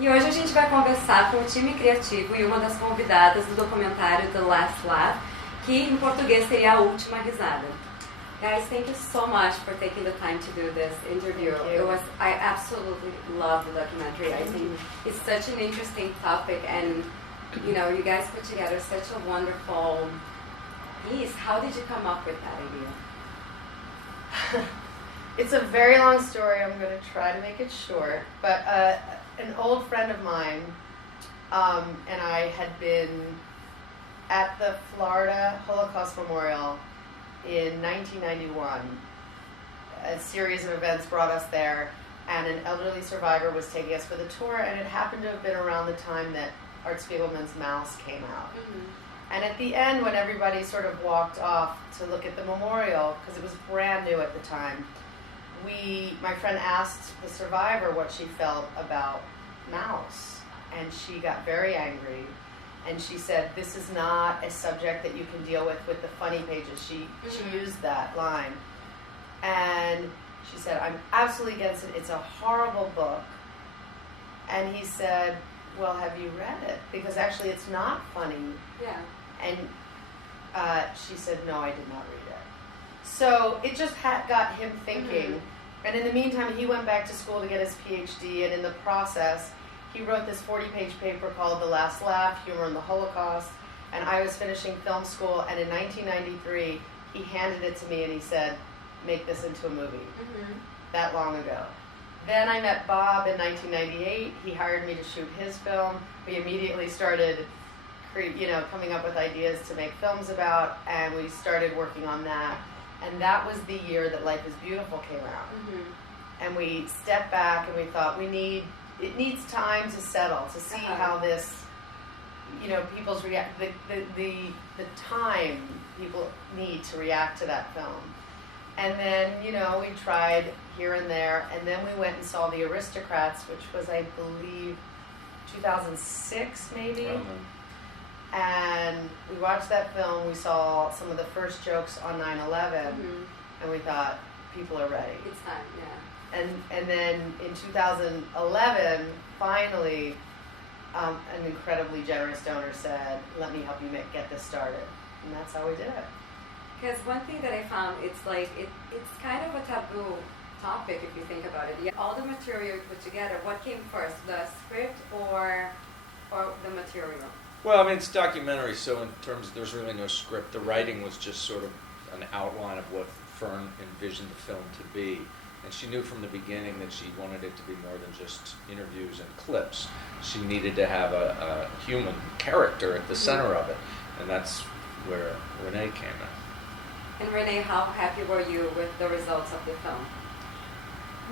E hoje a gente vai conversar com o time criativo e uma das convidadas do documentário The Last Laugh, que em português seria A Última Risada. Guys, thank you so much for taking the time to do this interview. I absolutely love the documentary. I think it's such an interesting topic, and you guys put together such a wonderful piece. How did you come up with that idea? It's a very long story. I'm going to try to make it short. But an old friend of mine and I had been at the Florida Holocaust Memorial in 1991. A series of events brought us there, and an elderly survivor was taking us for the tour, and it happened to have been around the time that Art Spiegelman's Mouse came out. Mm-hmm. And at the end, when everybody sort of walked off to look at the memorial, because it was brand new at the time, my friend asked the survivor what she felt about Mouse, and she got very angry, and she said, "This is not a subject that you can deal with the funny pages." She used that line, and she said, "I'm absolutely against it. It's a horrible book." And he said, "Well, have you read it? Because actually it's not funny." Yeah. And she said, "No, I did not read it." So it just got him thinking. Mm-hmm. And in the meantime, he went back to school to get his PhD, and in the process, he wrote this 40-page paper called The Last Laugh, Humor in the Holocaust. And I was finishing film school, and in 1993, he handed it to me and he said, "Make this into a movie." Mm-hmm. That long ago. Then I met Bob in 1998. He hired me to shoot his film. We immediately started coming up with ideas to make films about, and we started working on that. And that was the year that Life is Beautiful came out. Mm-hmm. And we stepped back and we thought it needs time to settle, to see how this, people's the time people need to react to that film. And then, we tried here and there, and then we went and saw The Aristocrats, which was, I believe, 2006 maybe. And we watched that film, we saw some of the first jokes on 9/11, and we thought, people are ready. It's time, yeah. And then in 2011, finally, an incredibly generous donor said, "Let me help you get this started." And that's how we did it. Because one thing that I found, it's kind of a taboo topic if you think about it. Yeah, all the material you put together, what came first, the script or the material? Well, I mean, it's documentary, so in terms of, there's really no script. The writing was just sort of an outline of what Ferne envisioned the film to be. And she knew from the beginning that she wanted it to be more than just interviews and clips. She needed to have a human character at the center of it. And that's where Renée came in. And Renée, how happy were you with the results of the film?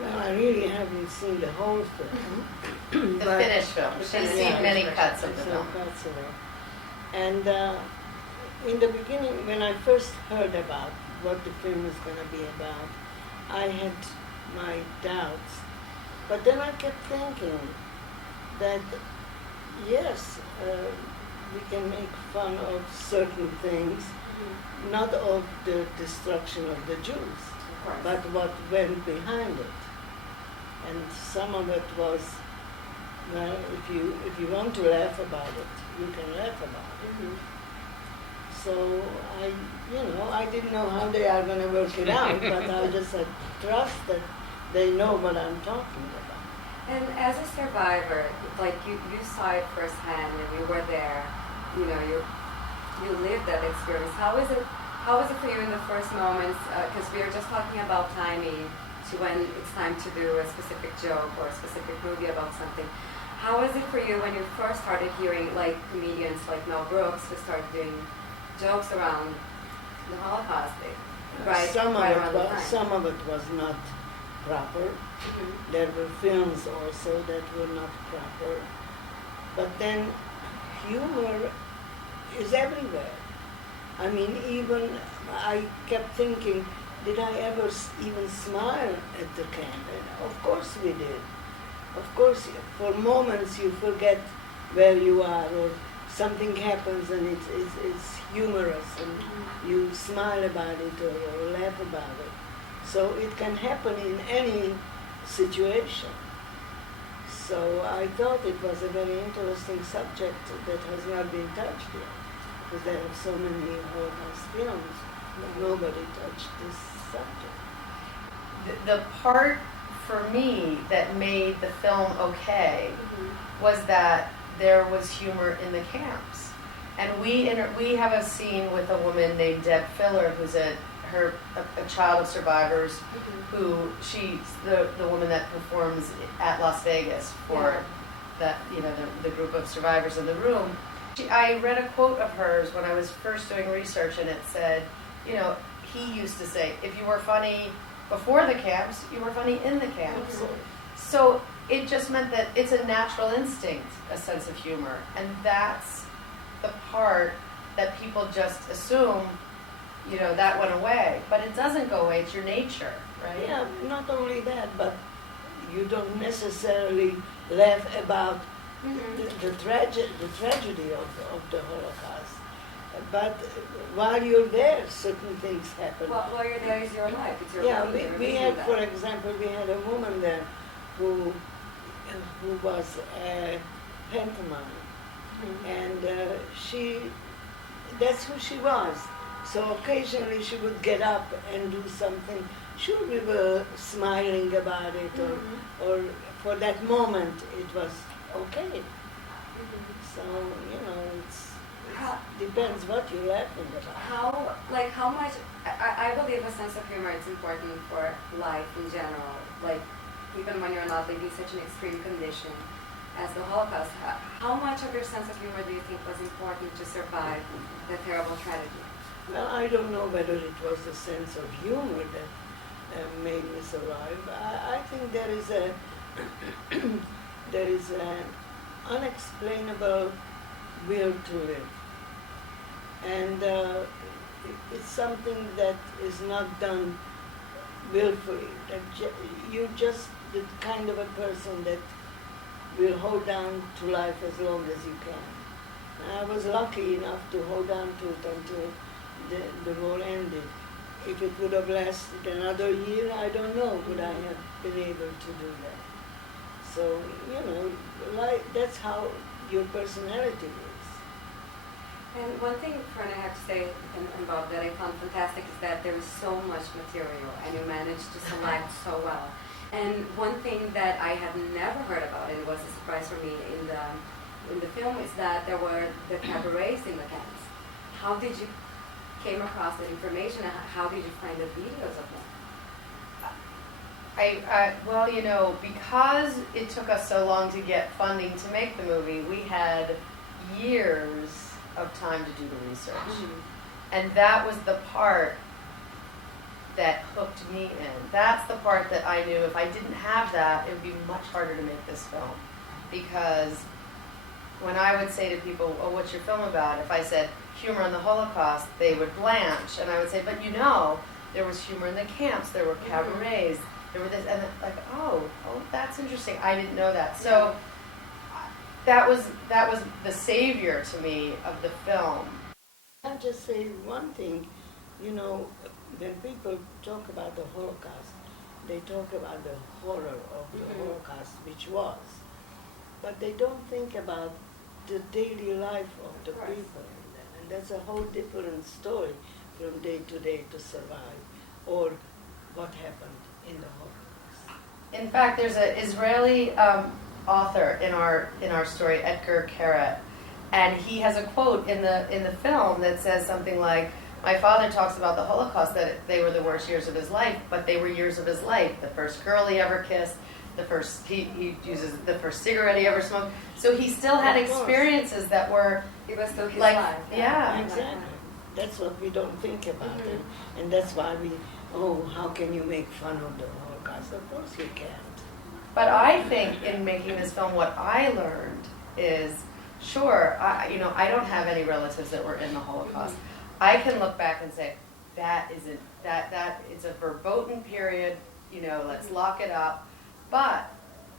Well, I really haven't seen the whole film. The finished film. She's seen many cuts of the film. And in the beginning, when I first heard about what the film was going to be about, I had my doubts. But then I kept thinking that, yes, we can make fun of certain things, not of the destruction of the Jews, but what went behind it. And some of it was, well, if you want to laugh about it, you can laugh about it. Mm-hmm. So I didn't know how they are going to work it out, but I just had trust that they know what I'm talking about. And as a survivor, like you saw it firsthand and you were there, you lived that experience. How is it for you in the first moments? Because we were just talking about timing to when it's time to do a specific joke or a specific movie about something. How is it for you when you first started hearing like comedians like Mel Brooks who started doing jokes around the Holocaust? Some of it was not proper. Mm-hmm. There were films also that were not proper. But then humor is everywhere. I mean, even I kept thinking, did I ever even smile at the camera? Of course we did. Of course, for moments you forget where you are, or something happens and it's humorous and you smile about it or laugh about it. So it can happen in any situation. So I thought it was a very interesting subject that has not been touched yet, because there are so many Holocaust films, but nobody touched this subject. The part for me that made the film okay was that there was humor in the camps. And we have a scene with a woman named Deb Filler, who's a child of survivors, who she's the woman that performs at Las Vegas for the group of survivors in the room. I read a quote of hers when I was first doing research, and it said, he used to say, if you were funny before the camps, you were funny in the camps. So it just meant that it's a natural instinct, a sense of humor, and that's the part that people just assume, that went away. But it doesn't go away, it's your nature, right? Yeah, not only that, but you don't necessarily laugh about the tragedy of the Holocaust. But while you're there, certain things happen. Well, while you're there is your life. It's your Yeah, life. we had, for example, we had a woman there who was a pantomime, and that's who she was. So occasionally she would get up and do something. Sure, we were smiling about it, or for that moment it was okay. So, it depends what you're laughing about. How much, I believe a sense of humor is important for life in general. Like, even when you're not living such an extreme condition as the Holocaust, how much of your sense of humor do you think was important to survive the terrible tragedy? Well, I don't know whether it was a sense of humor that made me survive. I think there is an unexplainable will to live, and it's something that is not done willfully. That you're just the kind of a person that will hold on to life as long as you can. I was lucky enough to hold on to it until the war ended. If it would have lasted another year, I don't know, would I have been able to do that. So, that's how your personality is. And one thing, Ferne, I have to say about that I found fantastic is that there is so much material, and you managed to select so well. And one thing that I had never heard about, and it was a surprise for me in the film, is that there were the cabarets in the camps. How did you came across that information, and how did you find the videos of them? Well, because it took us so long to get funding to make the movie, we had years of time to do the research. And that was the part that hooked me in. That's the part that I knew if I didn't have that, it would be much harder to make this film. Because when I would say to people, oh, what's your film about? If I said humor in the Holocaust, they would blanch. And I would say, but there was humor in the camps, there were cabarets, there were this, and like, oh, that's interesting. I didn't know that. So that was the savior to me of the film. I'll just say one thing, when people talk about the Holocaust, they talk about the horror of the Holocaust, which was, but they don't think about the daily life of the people, and that's a whole different story from day to day to survive, or what happened in the Holocaust. In fact, there's an Israeli author in our story, Etgar Keret, and he has a quote in the film that says something like, "My father talks about the Holocaust, that they were the worst years of his life, but they were years of his life. The first girl he ever kissed, he uses the first cigarette he ever smoked. So he still had experiences that were It was still his like, life. yeah, Exactly. That's what we don't think about it, and that's why how can you make fun of the Holocaust? Of course you can't. But I think in making this film, what I learned is, sure, I don't have any relatives that were in the Holocaust. I can look back and say, that it's a verboten period, let's lock it up. But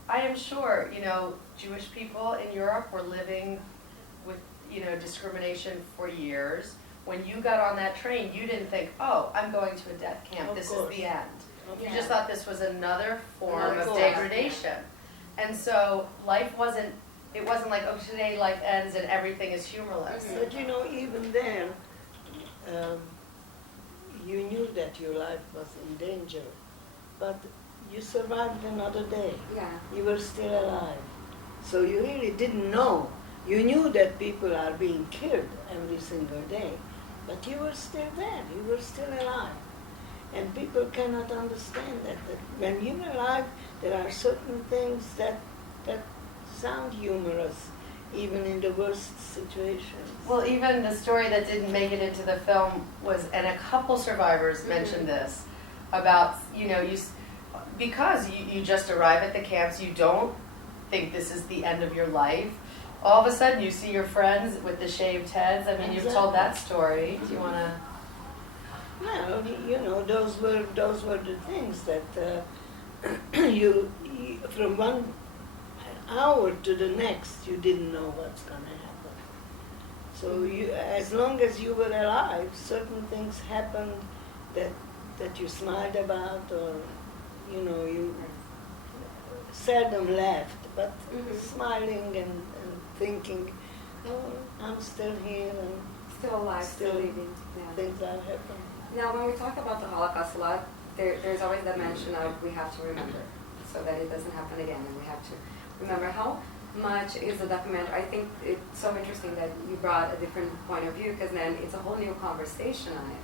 I am sure, Jewish people in Europe were living with, discrimination for years. When you got on that train, you didn't think, oh, I'm going to a death camp, this is the end. You just thought this was another form of degradation. And so life wasn't, it wasn't like, oh, today life ends and everything is humorless. But you know, even then, you knew that your life was in danger, but you survived another day. Yeah. You were still alive. So you really didn't know. You knew that people are being killed every single day, but you were still there. You were still alive. And people cannot understand that when you're alive, there are certain things that sound humorous, even in the worst situations. Well, even the story that didn't make it into the film was, and a couple survivors mentioned this, about, you know, because you just arrive at the camps, you don't think this is the end of your life. All of a sudden you see your friends with the shaved heads. I mean, you've told that story. Do you want to? Well, you know, those were the things that you from one hour to the next, you didn't know what's going to happen. So as long as you were alive, certain things happened that you smiled about, or you know, you seldom laughed, but smiling and thinking, oh, I'm still here and Still alive, still living. Yeah. things are happening. Now, when we talk about the Holocaust a lot, there's always that mention of we have to remember so that it doesn't happen again, and we have to remember. How much is the documentary? I think it's so interesting that you brought a different point of view, because then it's a whole new conversation on it.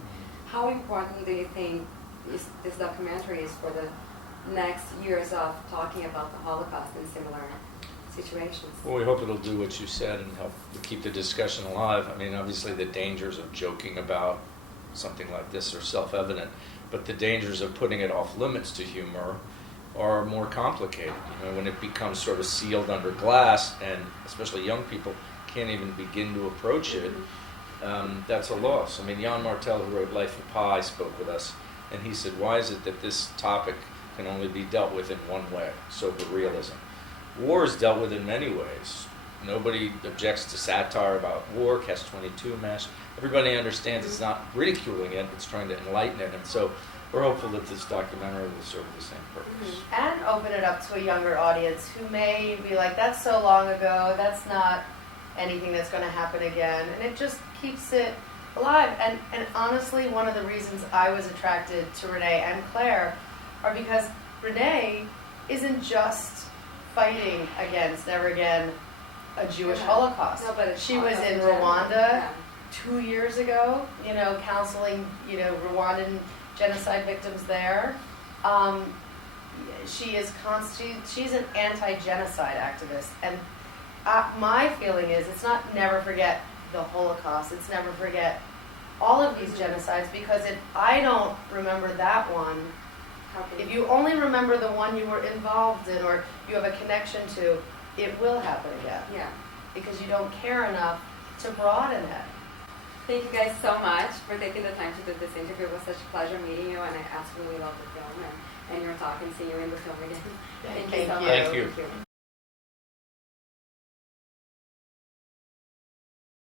How important do you think this documentary is for the next years of talking about the Holocaust in similar situations? Well, we hope it'll do what you said and help keep the discussion alive. I mean, obviously the dangers of joking about something like this are self-evident, but the dangers of putting it off limits to humor are more complicated. You know, when it becomes sort of sealed under glass, and especially young people can't even begin to approach it, that's a loss. I mean, Jan Martel, who wrote Life of Pi, spoke with us, and he said, why is it that this topic can only be dealt with in one way, sober realism? War is dealt with in many ways. Nobody objects to satire about war, Catch-22 MASH. Everybody understands it's not ridiculing it, it's trying to enlighten it. And so we're hopeful that this documentary will serve the same purpose. And open it up to a younger audience who may be like, that's so long ago, that's not anything that's going to happen again. And it just keeps it alive. And honestly, one of the reasons I was attracted to Renée and Claire are because Renée isn't just fighting against, never again, a Jewish Holocaust. No, but she was in Rwanda 2 years ago, you know, counseling, you know, Rwandan genocide victims there. She's an anti-genocide activist, and my feeling is it's not never forget the Holocaust, it's never forget all of these genocides, because if I don't remember that one, if you only remember the one you were involved in or you have a connection to, it will happen again. Yeah. Because you don't care enough to broaden it. Thank you guys so much for taking the time to do this interview. It was such a pleasure meeting you, and I absolutely love the film and your talk, and seeing you in the film again. Thank you. Thank you.